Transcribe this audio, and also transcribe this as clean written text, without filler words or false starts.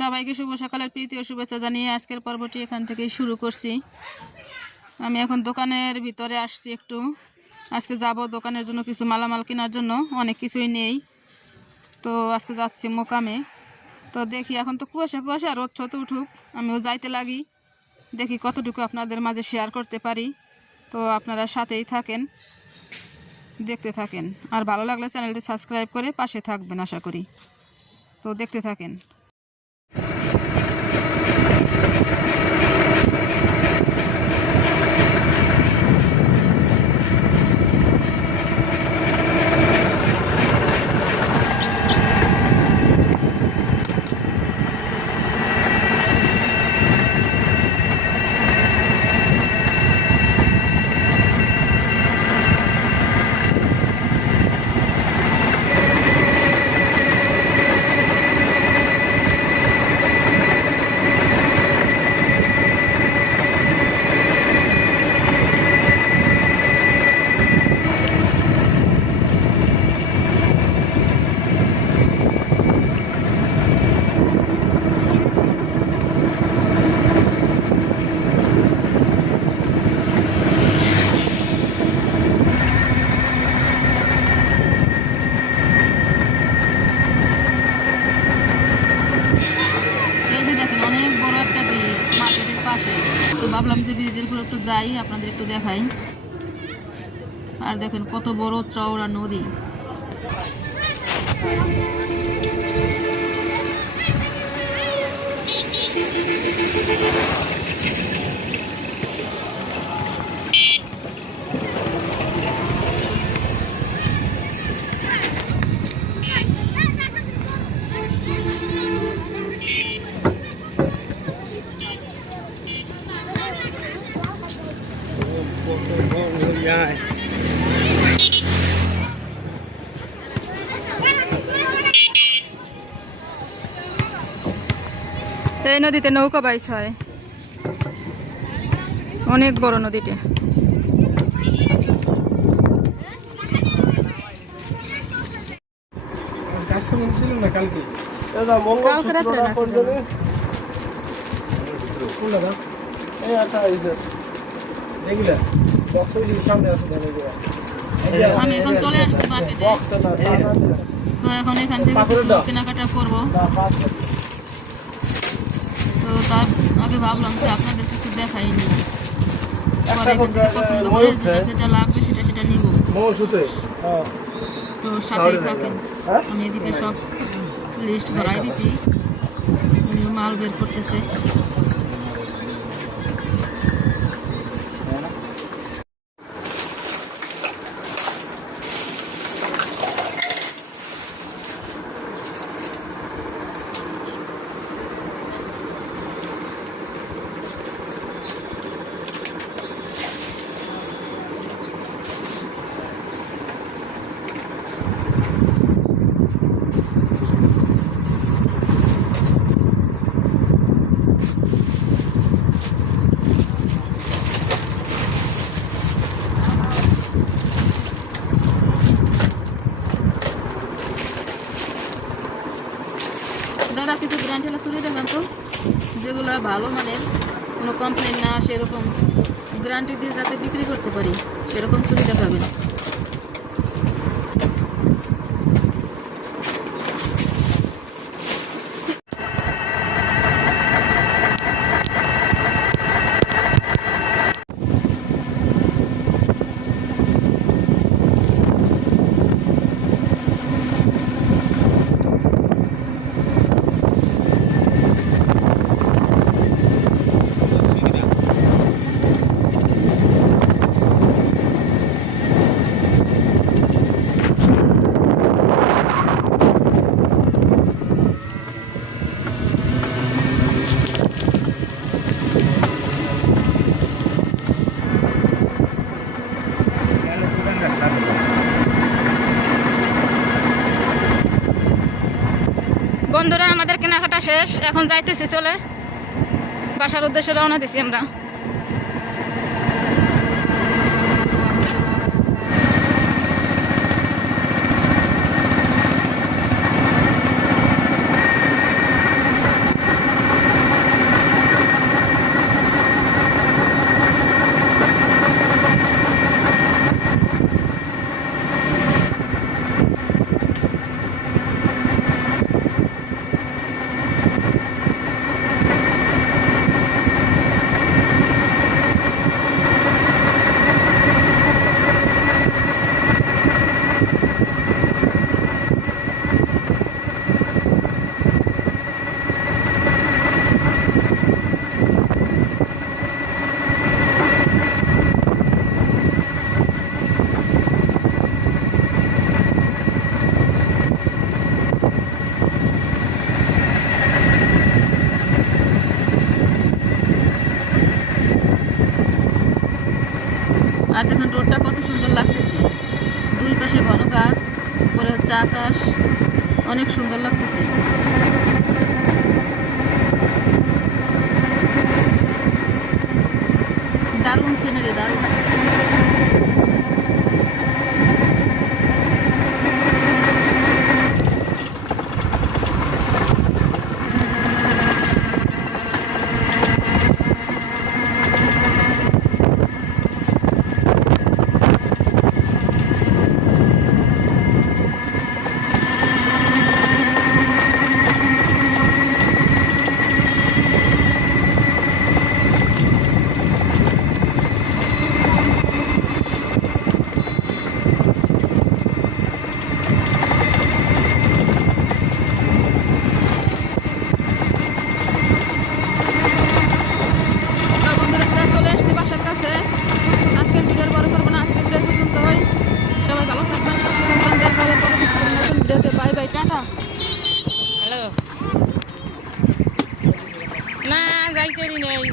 সবাইকে শুভ সকালের প্রীতি ও শুভেচ্ছা জানিয়ে আজকের পর্বটি এখান থেকেই শুরু করছি। আমি এখন দোকানের ভিতরে আসছি একটু। আজকে যাব দোকানের জন্য কিছু মালামাল কেনার জন্য, অনেক কিছুই নেই। তো আজকে যাচ্ছি মোকামে। তো দেখি, এখন তো কুয়াশা কুয়াশা, রোদ ছোট উঠুক, আমিও যাইতে লাগি, দেখি কতটুকু আপনাদের মাঝে শেয়ার করতে পারি। তো আপনারা সাথেই থাকেন, দেখতে থাকেন, আর ভালো লাগলে চ্যানেলটি সাবস্ক্রাইব করে পাশে থাকবেন আশা করি। তো দেখতে থাকেন। অনেক বড় একটা ব্রিজ মার্কেটের পাশে। তো ভাবলাম যে ব্রিজের উপর একটু যাই, আপনাদের একটু দেখাই। আর দেখেন কত বড় চওড়া নদী। এই নদীতে নৌকা বাইচ হয়, অনেক বড় নদীতে। আমি এখন চলে আসছি মার্কেটে। তো এখন এখান থেকে কেনাকাটা করবো। তো তার আগে ভাবলাম যে আপনাদের কিছু দেখাইনি, পরে এখান থেকে পছন্দ করে যেটা লাগবে সেটা নিব। তো সাথেই থাকেন। আমি এদিকে সব লিস্ট ধরাই দিছি, উনিও মাল বের করতেছে। দাদা, কিছু গ্যারান্টি ওয়ালা চুড়ি দেখান তো, যেগুলো ভালো মানের, কোনো কমপ্লেন না, সেরকম গ্যারান্টি দিয়ে যাতে বিক্রি করতে পারি সেরকম চুড়ি দেখাবেন। বন্ধুরা, আমাদের কেনাকাটা শেষ, এখন যাইতেছি চলে বাসার উদ্দেশ্যে রওনা দিছি আমরা। আর দেখুন রোডটা কত সুন্দর লাগতেছে, দুই পাশে ঘন গাছ, উপরে হচ্ছে আকাশ, অনেক সুন্দর লাগতেছে। দারুণ সিনারি, দারুণ। চলে এসেছি বাসার কাছে। আজকের ভিডিওর বড় করবো না, আজকের ভিডিও পর্যন্তই। সবাই ভালো থাকবেন, সুস্থ থাকবেন, দেখা হবে পরবর্তী নতুন ভিডিওতে। Bye bye, tata. হ্যালো, না যাইতেরি নেই।